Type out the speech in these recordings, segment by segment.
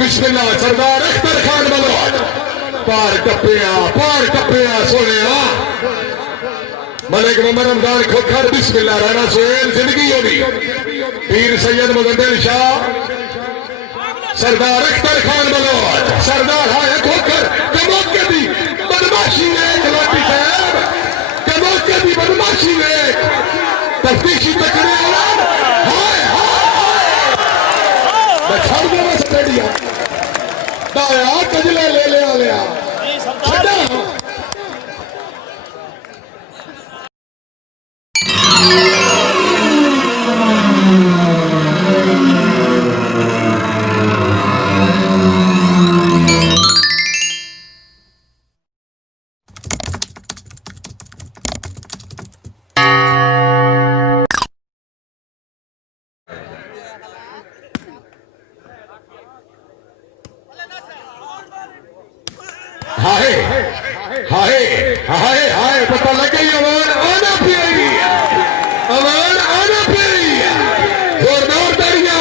बिस्मिल्लाह सरदार Akhtar Khan Bloch पार टप्पिया सोने मलिक मोहम्मद रमजान खोखर बिस्मिल्लाह राणा सोहेल जिंदगी होगी पीर सैयद मुजम्मिल शाह सरदार अख्तर खान बलोच सरदार हाय खोखर कमोके दी बदमाशी ने जलाटी साहब कमोके दी बदमाशी ने तफ्तीशी तकड़े हाय मैं छड़ देना स्टेडियम दाया कजला ले लिया छड़ा हाय पता लग गई अमान आना पिएगी जोरदार तालियां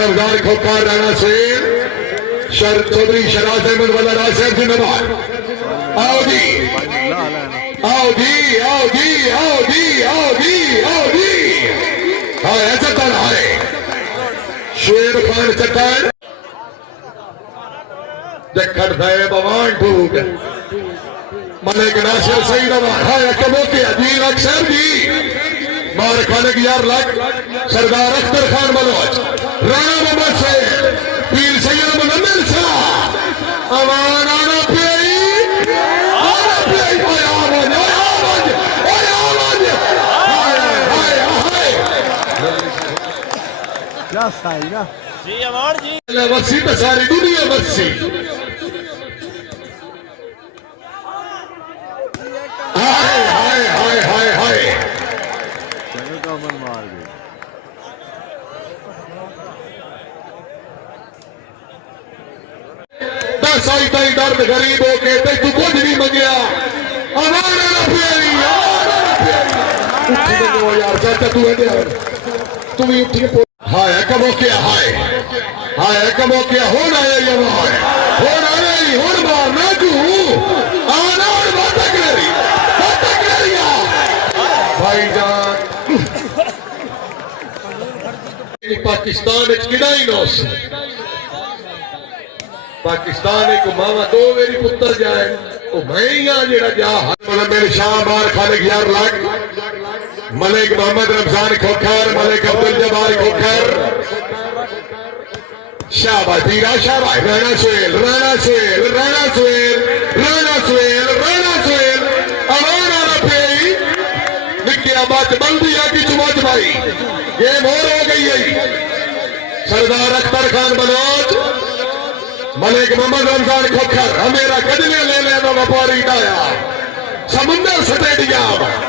रमजान खोखर राणा सोहेल चौधरी शराज अहमद वाला राज साहब जिंदाबाद आओ जी हाँ ऐसा कर है शेर खान चक्कर जखड़ साहेब अवान ठूक मलिक नासिर सईद अवान हाय कबोके अजील अक्सर जी मार खाने की यार लग सरदार अख्तर खान बलोच राणा मोहम्मद सैयद पीर सैयद मुजम्मिल शाह अवान आना पियाई जी अवान जी वसी तो सारी दुनिया वसी हाय दस आई ताई दर्द गरीब हो के तू कुछ नहीं मंगया यार चाचा तू तू भी उठी हाय कबोकिया होना है होना नहीं होन मार ना तू आना और बात कर भाईजान पाकिस्तान पाकिस्तान एक मामा दो मेरी पुत्र जाए मैं ही जेड़ा जा मेरे शाह मार खाने यार लाग मलिक मोहम्मद रमजान खोखर मलिक अब्दुल जब्बार खोखर शाबाश दीरा शाबाश राणा सोहेल अवाना रफेई निक्की बात बंदी आकी चुमाच भाई गेम और हो गई है सरदार अख्तर खान बलोच मलिक मोहम्मद रमजान खोखर हमेरा कजले ले लेना व्यापारी डाया समुंदर स्टेडियम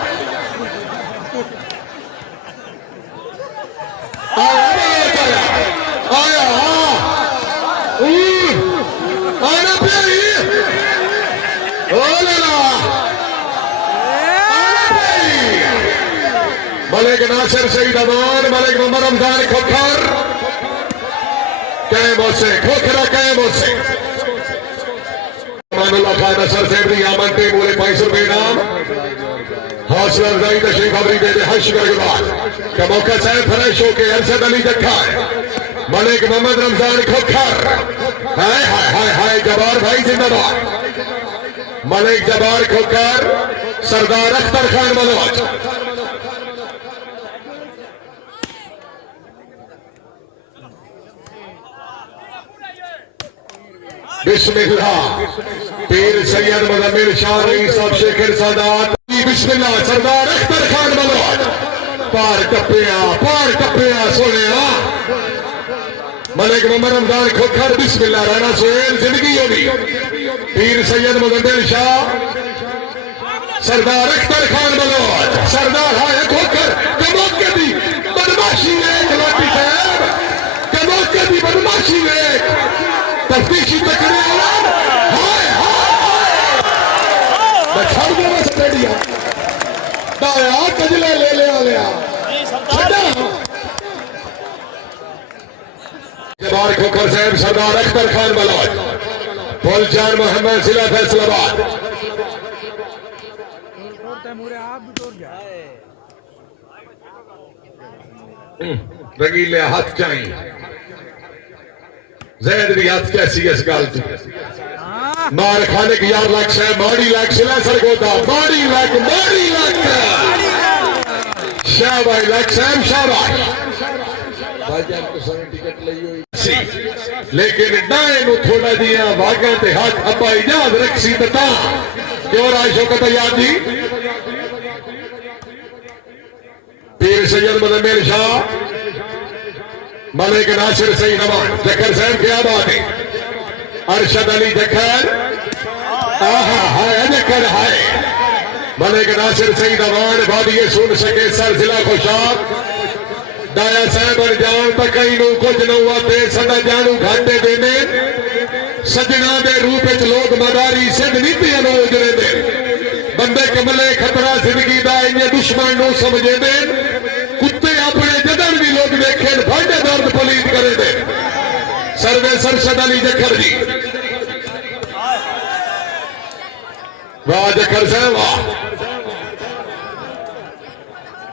मलिक नासिर सईद अमान मलिक मोहम्मद रमजान खोखर कैमों से खोखरा कैमों से मानुल्लाह खान नसर सेबरी आमंते बोले 500 रुपए नाम हौसला अफजाई तशरीफ अवरी दे हश गरगवार का मौका साहब फरेश होके अरशद अली जखा मलिक मोहम्मद रमजान खोखर हाय जबार भाई जिंदाबाद मलिक जबार खोखर सरदार अख्तर खान बलोच बिस्मिल्लाह पीर सैयद मुजम्मिल शाह रईस साहब शेखर सादात बिस्मिल्लाह सरदार अख्तर खान बलोच पार टप्पिया सोने मलिक मोहम्मद रमजान खोखर बिस्मिल्लाह राणा सोहेल जिंदगी होगी पीर सैयद मुजम्मिल शाह सरदार अख्तर खान बलोच सरदार हाय खोखर कमोके दी बदमाशी ने जलाटी साहब कमोके दी बदमाशी ने तफ्तीशी तकड़े मैं छड़ देना स्टेडियम दाया कजला ले लिया छड़ा बार खोखर साहब सरदार अख्तर खान बलौज फुलचान मोहम्मद जिला फैसलाबाद रंगीले हाथ चाहिए जैद भी हाथ कैसी इस गाल तू मार खाने की यार लक्ष है माड़ी लक्ष लसर गोदा माड़ी लक शाबाश लक्ष है शाबाश भाईजान को सारी टिकट ली हुई लेकिन डाए नु थोड़ा दिया वागा ते हाथ अब्बा इजाज रखसी ता क्यों राय शौकत याद जी पीर सैयद मुजम्मिल शाह मलिक नासिर सईद अमान जखर साहब क्या बात है अरशद अली जखर आहा हाय जखर हाय मलिक नासिर सईद अमान वादी सुन सके सर जिला खुशाब दाया साहब जान तक इनू कुछ न हुआ ते सदा जानू घाटे देने सजना दे रूप च लोग मदारी सिंध नीति उजरे दे बंदे कमले खतरा जिंदगी दा इन्ने दुश्मन नु समझे दे कुत्ते अपने जदन भी लोग देखे भाड़े दर्द पलीत करे दे सर्वे सरशद अली जखर जी वाह जखर साहब वाह